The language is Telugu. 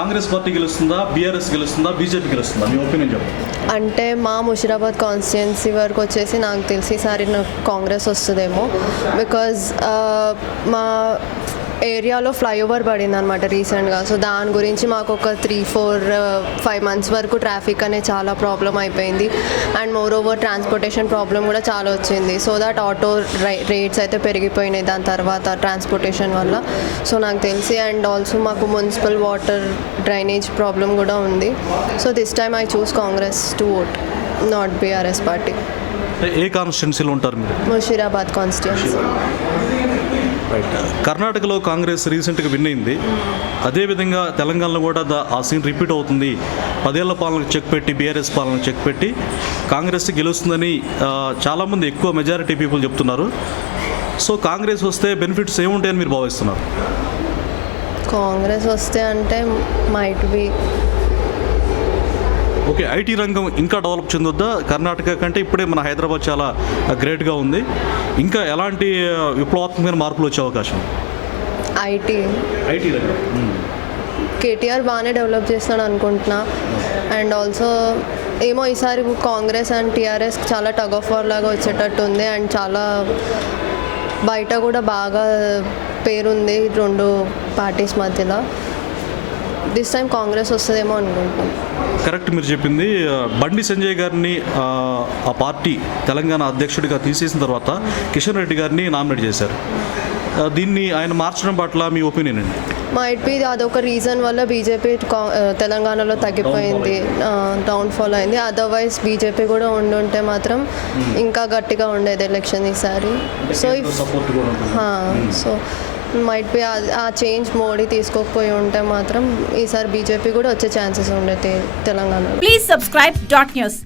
కాంగ్రెస్ పార్టీ గెలుస్తుందా, బీఆర్ఎస్ గెలుస్తుందా, బీజేపీ గెలుస్తుందా? మీ ఒపీనియన్ చెప్పండి. అంటే మా ముషిరాబాద్ కాన్స్టిట్యున్సీ వరకు వచ్చేసి నాకు తెలిసి ఈసారి నాకు కాంగ్రెస్ వస్తుందేమో. బికాజ్ మా ఏరియాలో ఫ్లైఓవర్ పడింది అనమాట రీసెంట్గా. సో దాని గురించి మాకు ఒక 3-4-5 మంత్స్ వరకు ట్రాఫిక్ అనేది చాలా ప్రాబ్లం అయిపోయింది. And more over transportation problem కూడా చాలా వచ్చింది. సో దట్ ఆటో రేట్స్ అయితే పెరిగిపోయినాయి దాని తర్వాత ట్రాన్స్పోర్టేషన్ వల్ల. సో నాకు తెలిసి అండ్ ఆల్సో మాకు మున్సిపల్ వాటర్ డ్రైనేజ్ ప్రాబ్లం కూడా ఉంది. So this time I choose Congress to vote, not BRS party. ఏ కాన్స్టిట్యున్సీలో ఉంటారు మీరు? ముషిరాబాద్ కాన్స్టిట్యున్సీ. రైట్. కర్ణాటకలో కాంగ్రెస్ రీసెంట్గా విన్ అయింది. అదేవిధంగా తెలంగాణలో కూడా ఆ సీన్ రిపీట్ అవుతుంది. 10 ఏళ్ల పాలనకు చెక్ పెట్టి, బీఆర్ఎస్ పాలనకు చెక్ పెట్టి కాంగ్రెస్ గెలుస్తుందని చాలామంది ఎక్కువ మెజారిటీ పీపుల్ చెప్తున్నారు. సో కాంగ్రెస్ వస్తే బెనిఫిట్స్ ఏముంటాయని మీరు భావిస్తున్నారు? కాంగ్రెస్ వస్తే అంటే మైట్ బి ఓకే, ఐటీ రంగం ఇంకా డెవలప్ చెందొద్దా? కర్ణాటక కంటే ఇప్పుడే మన హైదరాబాద్ చాలా గ్రేట్గా ఉంది. ఇంకా ఎలాంటి విప్లవాత్మకమైన మార్పులు వచ్చే అవకాశం? ఐటీ రంగం కేటీఆర్ బాగానే డెవలప్ చేస్తాడు అనుకుంటున్నా. అండ్ ఆల్సో ఏమో ఈసారి కాంగ్రెస్ అండ్ టీఆర్ఎస్ చాలా టగ్ ఆఫ్ వార్ లాగా వచ్చేటట్టు ఉంది. అండ్ చాలా బయట కూడా బాగా పేరుంది రెండు పార్టీస్ మధ్యలో. దిస్ టైం కాంగ్రెస్ వస్తుందేమో అనుకుంటున్నాం. కరెక్ట్ మీరు చెప్పింది. బండి సంజయ్ గారిని ఆ పార్టీ తెలంగాణ అధ్యక్షుడిగా తీసేసిన తర్వాత కిషన్ రెడ్డి గారిని నామినేట్ చేశారు. దీన్ని ఆయన మార్చడం పట్ల మీ ఒపీనియన్ అండి? మైట్ బి అదొక రీజన్ వల్ల బీజేపీ తెలంగాణలో తగ్గిపోయింది, డౌన్ఫాల్ అయింది. అదర్వైజ్ బీజేపీ కూడా ఉండుంటే మాత్రం ఇంకా గట్టిగా ఉండేది ఎలక్షన్ ఈసారి. సో మైట్ బి ఆ చేంజ్ మోడీ తీసుకోకపోయి ఉంటే మాత్రం ఈసారి బీజేపీ కూడా వచ్చే ఛాన్సెస్ ఉండేది తెలంగాణలో. Please subscribe .news.